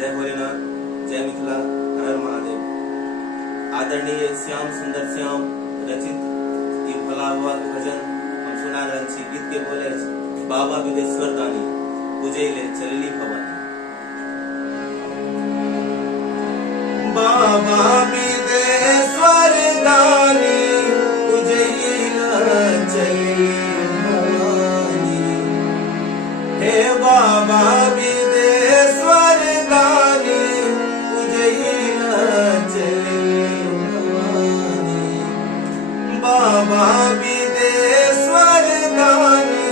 जय भोलेनाथ, जय मिथिला, हर महादेव। आदरणीय श्याम सुंदर श्याम रचित ई भोला बाबा के भजन हम सुना रहल छी। गीत के बोले बाबा विदेश्वर दानी पूजैले चलली भवानी। बाबा विदेश्वर दानी पूजैले चलली भवानी। हे बाबा विदेश्वर दानी पूजैले चलली भवानी। बाबा विदेश्वर दानी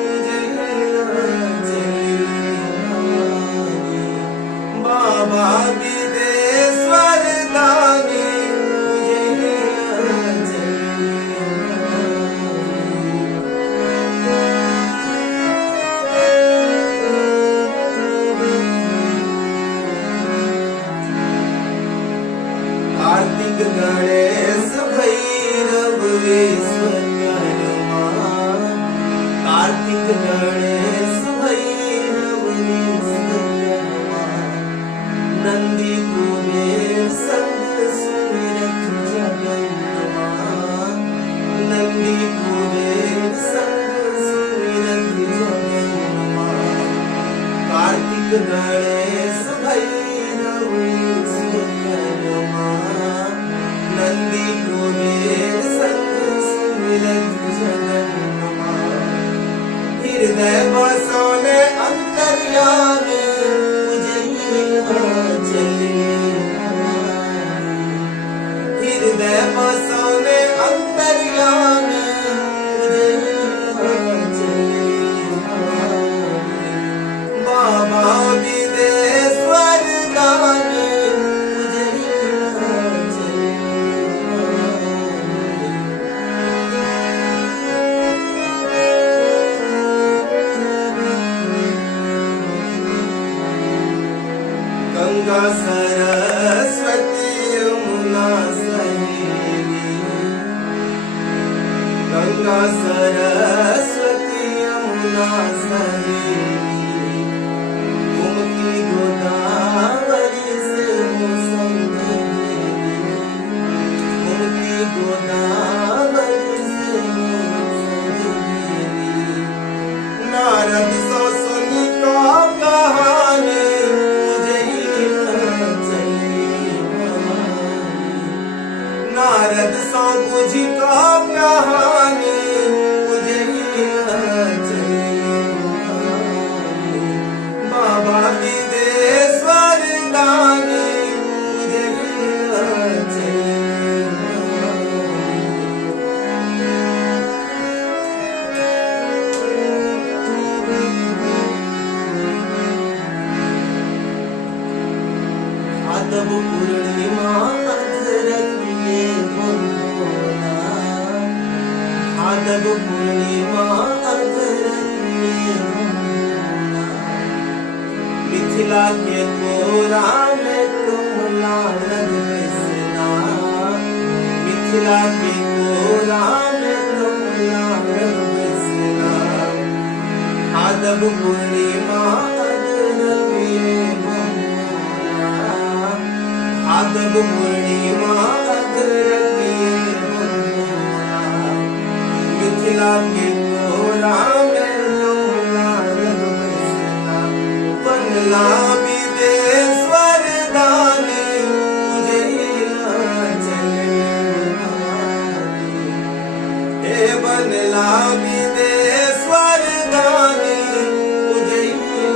पूजैले चलली भवानी। बाबा विदेश्वर दानी पूजैले चलली कार्तिक गणेश भैरव विश्वकर्मा। कार्तिक गणेश भैरव विश्वकर्मा। नंदी कुबेर संग सुमिरत जगन्मा। नंदी कुबेर संग सुमिरत जगन्मा। कार्तिक गणेश भैरव विश्वकर्मा। नंदी कुबेर संग सुमिरत जगन्मा। हृदय बसोले अंतर्यामी पूजैले चलली भवानी। हृदय बसोले अंतर्यामी पूजैले चलली भवानी। बाबा विदेश्वर दानी पूजैले चलली भवानी। गंगा सरस्वती यमुना सहेली। गंगा सरस्वती यमुना सहेली। गोमती गोदावरी से मुसंगेली। गोमती गोदावरी से मुसंगेली। नारद सो सुनी का कहानी नारद सो बुझी का कहानी पूजैले चलली भवानी। बाबा विदेश्वर दानी पूजैले चलली भवानी। भादव पूर्णिमा अधरतिये मंगोला। भादव पूर्णिमा अधरतिये मंगोला। मिथिला के कोरा में कमला रंग बसना। मिथिला के कोरा में कमला रंग बसना। भादव पूर्णिमा अधरतिये मंगोला। भादव पूर्णिमा अधरतिये मंगोला। मिथिला के कोरा में कमला रंग बसना। बनला विदेश्वर दानी पूजैले चलली भवानी। हे बनला विदेश्वर दानी पूजैले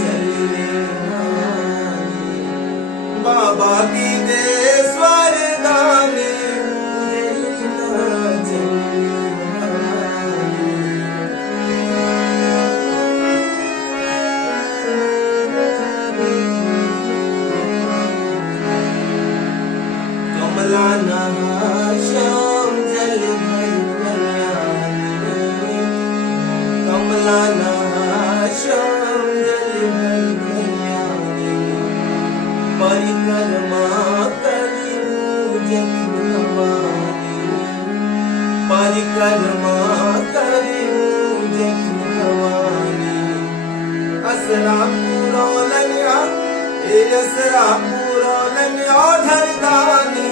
चलली भवानी। बाबा विदेश्वर दानी पूजैले चलली भवानी। कमला नहा श्याम जल भर कल्याणी। कमला नहा श्याम जल भर कल्याणी। परिक्रमा करी पूजत भवानी। परिक्रमा करी पूजत भवानी। असरा पुरौलनिया ए असरा पुरवलं ओढरदानी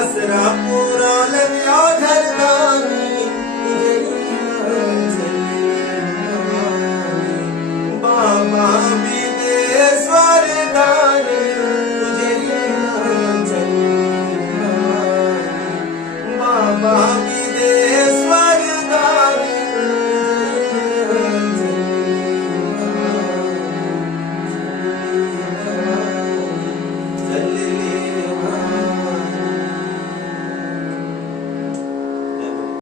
असरा पुरवलं